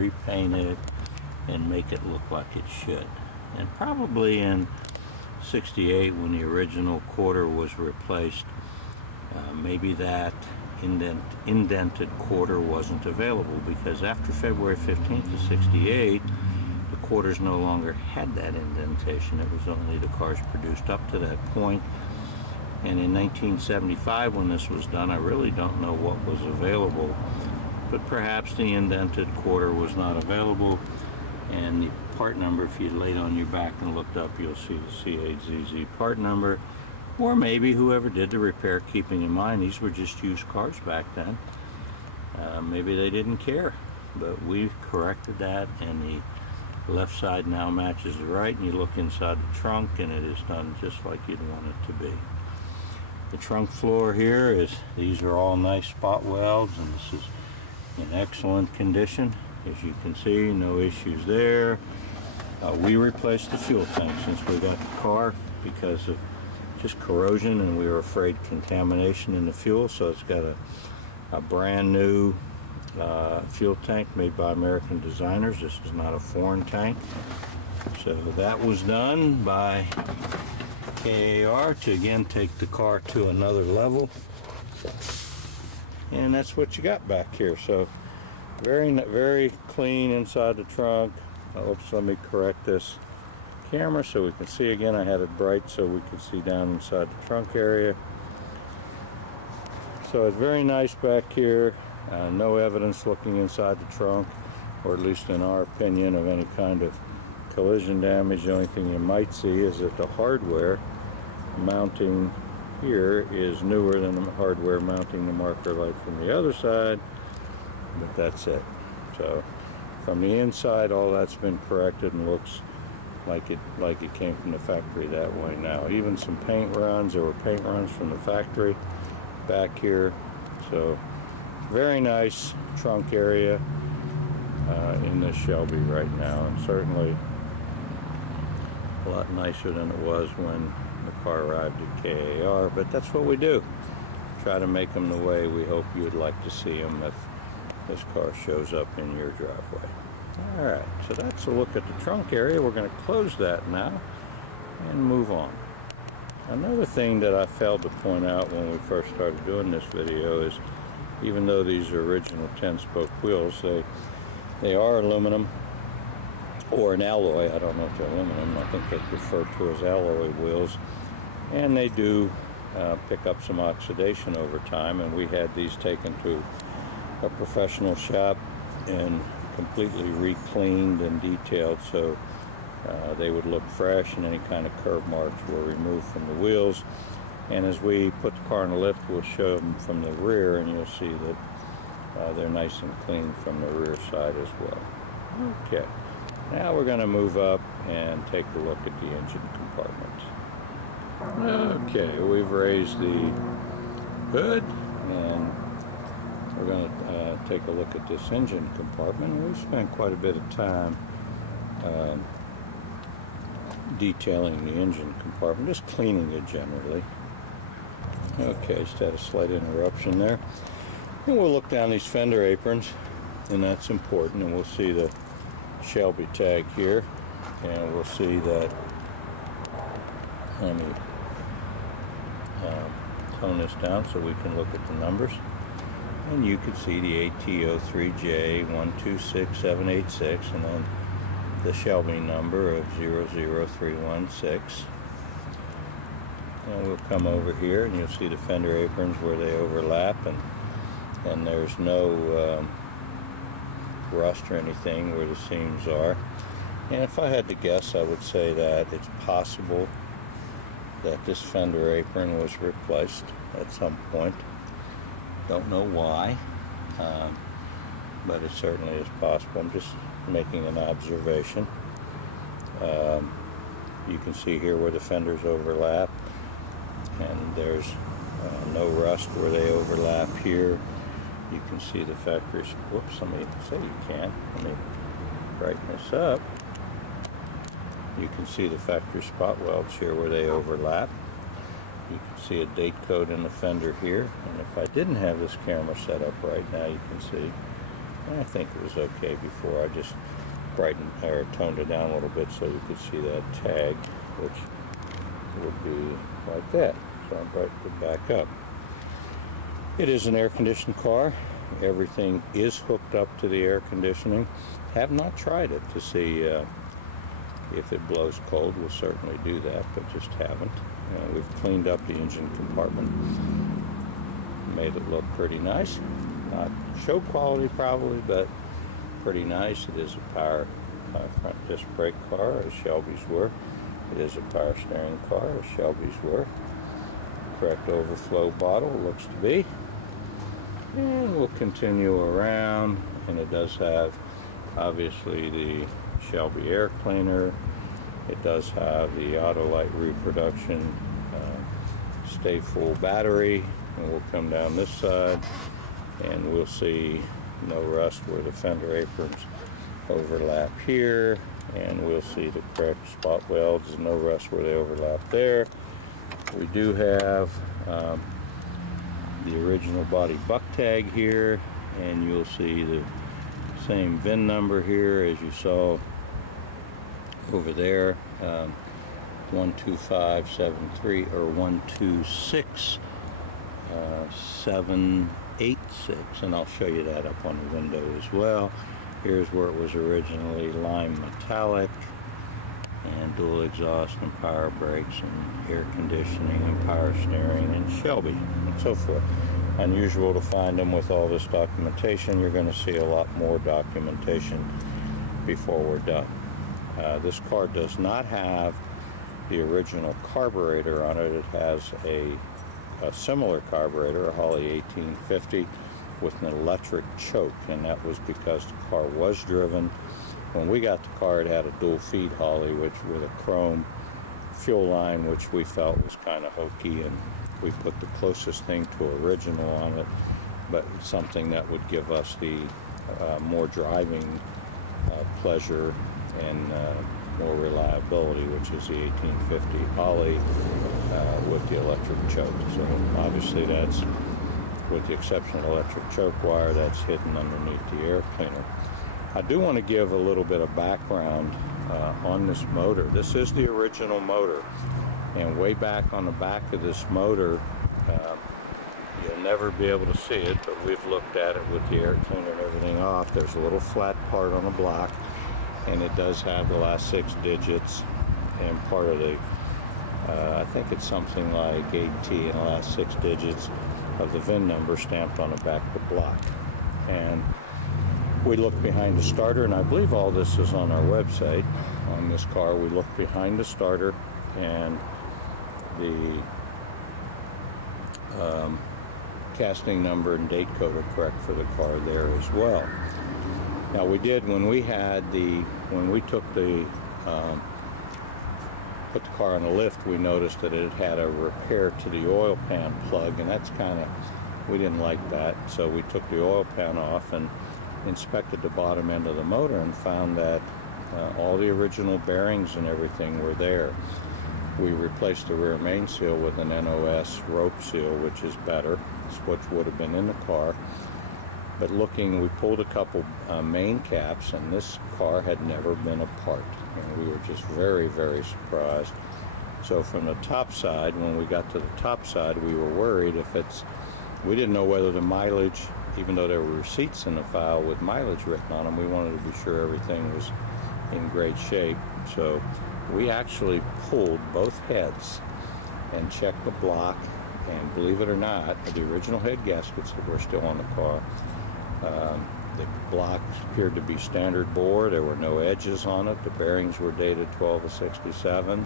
repaint it and make it look like it should. And probably in 68, when the original quarter was replaced, maybe that indented quarter wasn't available, because after February 15th of 68, the quarters no longer had that indentation. It was only the cars produced up to that point. And in 1975, when this was done, I really don't know what was available, but perhaps the indented quarter was not available. And the part number, if you laid on your back and looked up, you'll see the CAZZ part number. Or maybe whoever did the repair, keeping in mind these were just used cars back then, maybe they didn't care. But we corrected that, and the left side now matches the right, and you look inside the trunk and it is done just like you'd want it to be. The trunk floor here these are all nice spot welds, and this is in excellent condition. As you can see, no issues there. We replaced the fuel tank since we got the car because of just corrosion, and we were afraid contamination in the fuel. So it's got a brand new fuel tank made by American designers. This is not a foreign tank. So that was done by KAR to again take the car to another level. And that's what you got back here. So very clean inside the trunk. Oops, let me correct this camera so we can see again. I had it bright so we could see down inside the trunk area. So it's very nice back here. No evidence looking inside the trunk, or at least in our opinion, of any kind of collision damage. The only thing you might see is that the hardware mounting here is newer than the hardware mounting the marker light from the other side, but that's it. So from the inside, all that's been corrected and looks like it came from the factory that way now. Even some paint runs, there were paint runs from the factory back here. So very nice trunk area in this Shelby right now, and certainly a lot nicer than it was when the car arrived at KAR. But that's what we do, try to make them the way we hope you'd like to see them if this car shows up in your driveway. Alright, so that's a look at the trunk area. We're going to close that now and move on. Another thing that I failed to point out when we first started doing this video is, even though these are original 10-spoke wheels, they are aluminum or an alloy. I don't know if they're aluminum. I think they're referred to as alloy wheels, and they do pick up some oxidation over time. And we had these taken to a professional shop and completely re-cleaned and detailed, so they would look fresh, and any kind of curb marks were removed from the wheels. And as we put the car in the lift, we'll show them from the rear, and you'll see that they're nice and clean from the rear side as well. Okay, now we're going to move up and take a look at the engine compartment. Okay, we've raised the hood, and we're going to take a look at this engine compartment. We've spent quite a bit of time detailing the engine compartment, just cleaning it generally. Okay, just had a slight interruption there. And we'll look down these fender aprons, and that's important. And we'll see the Shelby tag here, and we'll see that. Let me tone this down so we can look at the numbers. And you can see the AT03J126786, and then the Shelby number of 00316. And we'll come over here, and you'll see the fender aprons where they overlap, and there's no rust or anything where the seams are. And if I had to guess, I would say that it's possible that this fender apron was replaced at some point. Don't know why, but it certainly is possible. I'm just making an observation. You can see here where the fenders overlap, and there's no rust where they overlap here. You can see the factory, whoops, let me say you can. Let me brighten this up. You can see the factory spot welds here where they overlap. You can see a date code in the fender here, and if I didn't have this camera set up right now, you can see I think it was okay before. I just brightened or toned it down a little bit so you could see that tag, which would be like that. So I brightened it back up. It is an air-conditioned car. Everything is hooked up to the air conditioning. Have not tried it to see if it blows cold. We'll certainly do that, but just haven't. We've cleaned up the engine compartment, made it look pretty nice. Not show quality probably, but pretty nice. It is a power front disc brake car, as Shelby's were. It is a power steering car, as Shelby's were. Correct overflow bottle looks to be. And we'll continue around, and it does have obviously the Shelby air cleaner. It does have the Autolite reproduction stay full battery, and we'll come down this side and we'll see no rust where the fender aprons overlap here, and we'll see the correct spot welds and no rust where they overlap there. We do have the original body buck tag here, and you'll see the same VIN number here as you saw over there, 12573 or 126786, and I'll show you that up on the window as well. Here's where it was originally lime metallic, and dual exhaust and power brakes and air conditioning and power steering and Shelby and so forth. Unusual to find them with all this documentation. You're going to see a lot more documentation before we're done. This car does not have the original carburetor on it. It has a similar carburetor, a Holley 1850, with an electric choke, and that was because the car was driven. When we got the car, it had a dual feed Holley, which with a chrome fuel line, which we felt was kind of hokey, and we put the closest thing to original on it, but something that would give us the more driving pleasure and more reliability, which is the 1850 Holley with the electric choke. So obviously that's, with the exception of electric choke wire, that's hidden underneath the air cleaner. I do want to give a little bit of background on this motor. This is the original motor, and way back on the back of this motor, you'll never be able to see it, but we've looked at it with the air cleaner and everything off. There's a little flat part on the block, and it does have the last 6 digits and part of the, I think it's something like 8T and the last 6 digits of the VIN number stamped on the back of the block. And we looked behind the starter, and I believe all this is on our website on this car. We looked behind the starter, and the casting number and date code are correct for the car there as well. Now we did, when we took the put the car on the lift, we noticed that it had a repair to the oil pan plug, and that's kind of, we didn't like that, so we took the oil pan off and inspected the bottom end of the motor and found that all the original bearings and everything were there. We replaced the rear main seal with an NOS rope seal, which is better. It's what would have been in the car. But looking, we pulled a couple main caps, and this car had never been apart. And we were just very, very surprised. So from the top side, when we got to the top side, we were worried we didn't know whether the mileage, even though there were receipts in the file with mileage written on them, we wanted to be sure everything was in great shape. So we actually pulled both heads and checked the block, and believe it or not, the original head gaskets that were still on the car, the block appeared to be standard bore. There were no edges on it. The bearings were dated 12/67.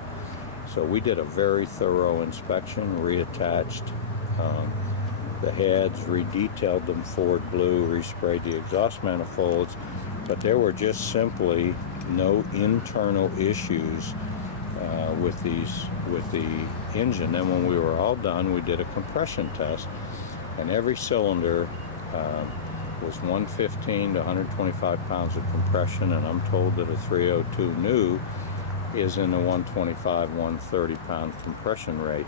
So we did a very thorough inspection, reattached the heads, redetailed them Ford blue, resprayed the exhaust manifolds, but there were just simply no internal issues with the engine. Then when we were all done, we did a compression test, and every cylinder was 115 to 125 pounds of compression, and I'm told that a 302 new is in the 125, 130 pound compression rate.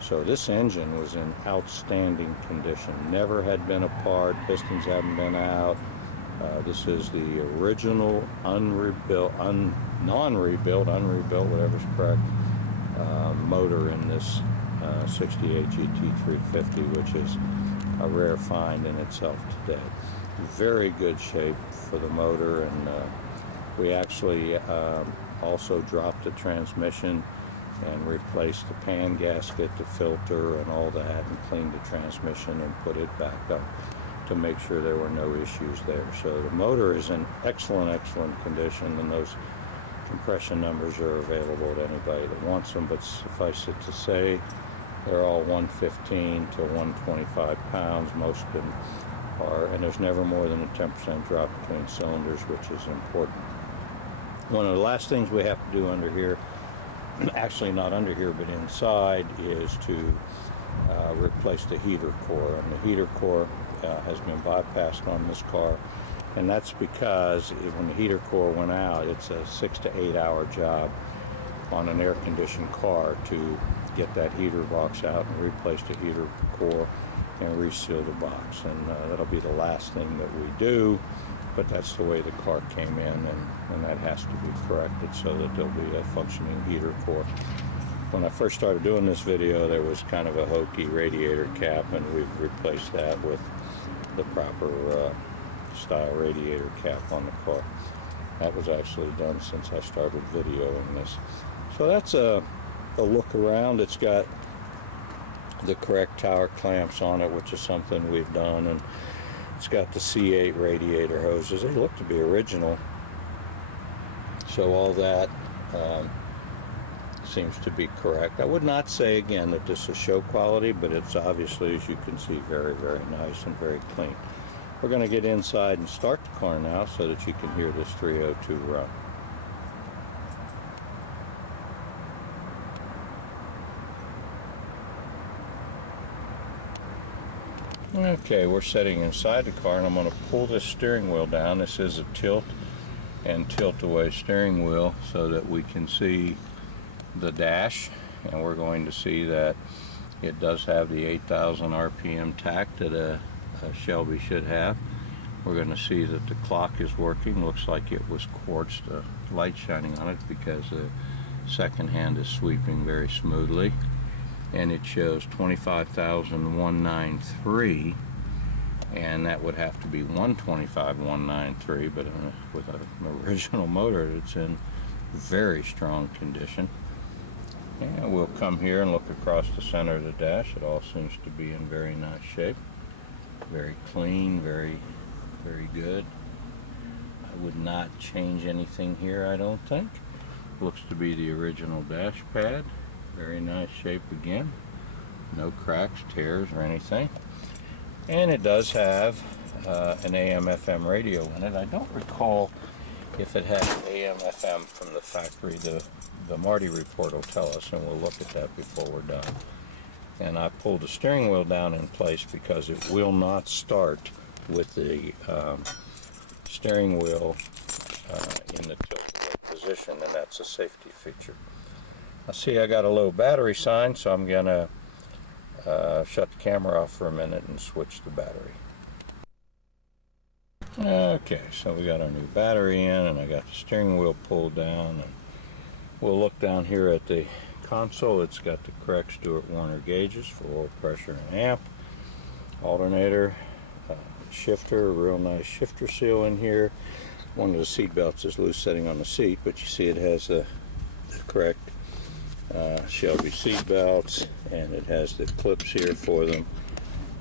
So this engine was in outstanding condition. Never had been apart, pistons hadn't been out, This is the original unrebuilt, non-rebuilt, unrebuilt, whatever's correct, motor in this 68 GT350, which is a rare find in itself today. Very good shape for the motor, and we actually also dropped the transmission and replaced the pan gasket, the filter, and all that, and cleaned the transmission and put it back up to make sure there were no issues there. So the motor is in excellent condition, and those compression numbers are available to anybody that wants them, but suffice it to say, they're all 115 to 125 pounds, most of them are, and there's never more than a 10% drop between cylinders, which is important. One of the last things we have to do under here, actually not under here but inside, is to replace the heater core, and the heater core has been bypassed on this car, and that's because when the heater core went out, it's a 6 to 8 hour job on an air-conditioned car to get that heater box out and replace the heater core and reseal the box, and that'll be the last thing that we do, but that's the way the car came in, and that has to be corrected so that there'll be a functioning heater core. When I first started doing this video, there was kind of a hokey radiator cap, and we've replaced that with the proper style radiator cap on the car. That was actually done since I started videoing this. So that's a look around. It's got the correct tower clamps on it, which is something we've done, and it's got the C8 radiator hoses. They look to be original, so all that seems to be correct. I would not say again that this is show quality, but it's obviously, as you can see, very nice and very clean. We're going to get inside and start the car now so that you can hear this 302 run. Okay, we're sitting inside the car, and I'm going to pull this steering wheel down. This is a tilt and tilt away steering wheel so that we can see the dash, and we're going to see that it does have the 8,000 RPM tach that a Shelby should have. We're going to see that the clock is working. Looks like it was quartzed, light shining on it because the second hand is sweeping very smoothly, and it shows 25,193, and that would have to be 125,193, but with an original motor, it's in very strong condition. And we'll come here and look across the center of the dash. It all seems to be in very nice shape, very clean, very good. I would not change anything here, I don't think. Looks to be the original dash pad. Very nice shape again. No cracks, tears, or anything. And it does have an AM/FM radio in it. I don't recall if it had AM/FM from the factory. The Marty report will tell us, and we'll look at that before we're done. And I pulled the steering wheel down in place because it will not start with the steering wheel in the tilt-away position, and that's a safety feature. I see I got a low battery sign, so I'm going to shut the camera off for a minute and switch the battery. Okay, so we got our new battery in, and I got the steering wheel pulled down, and we'll look down here at the console. It's got the correct Stewart Warner gauges for oil pressure and amp, alternator, shifter, a real nice shifter seal in here. One of the seat belts is loose sitting on the seat, but you see it has the correct Shelby seat belts, and it has the clips here for them.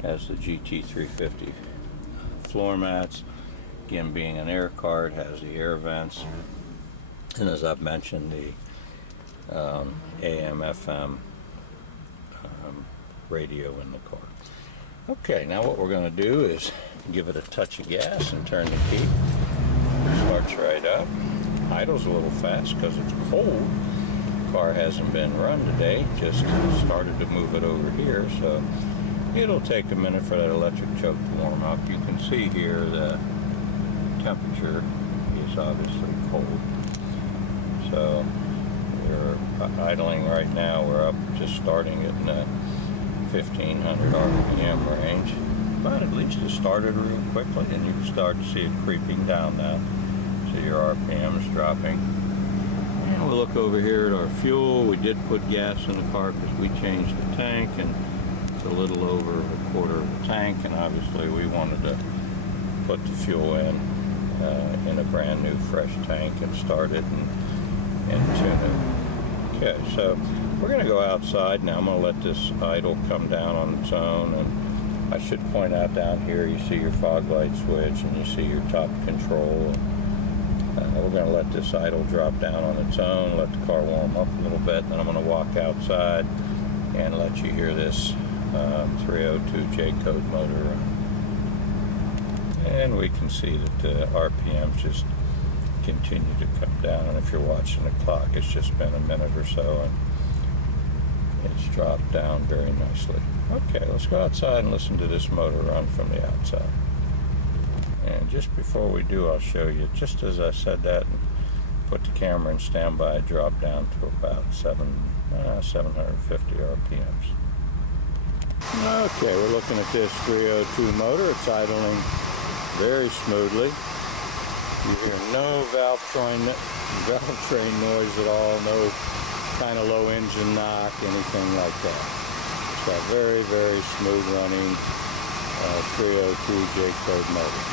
Has the GT350 floor mats. Again, being an air car, it has the air vents, and as I've mentioned, the AM/FM radio in the car. Okay, now what we're going to do is give it a touch of gas and turn the key. Starts right up. Idles a little fast because it's cold. The car hasn't been run today, just started to move it over here, so it'll take a minute for that electric choke to warm up. You can see here the temperature is obviously cold. So we're idling right now. We're up just starting in the 1500 RPM range. but at least it started real quickly, and you can start to see it creeping down now. See your RPMs dropping. And we'll look over here at our fuel. We did put gas in the car because we changed the tank, and it's a little over a quarter of the tank, and obviously we wanted to put the fuel in a brand new fresh tank and start it and tune it. Okay, so we're going to go outside now. I'm going to let this idle come down on its own, and I should point out down here you see your fog light switch and you see your top control. We're going to let this idle drop down on its own, let the car warm up a little bit, and then I'm going to walk outside and let you hear this 302 J-code motor run. And we can see that the RPMs just continue to come down, and if you're watching the clock, it's just been a minute or so and it's dropped down very nicely. Okay, let's go outside and listen to this motor run from the outside. And just before we do, I'll show you, just as I said that, and put the camera in standby, drop down to about 750 RPMs. Okay, we're looking at this 302 motor. It's idling very smoothly. You hear no valve train noise at all, no kind of low engine knock, anything like that. It's a very, very smooth running 302 J-code motor.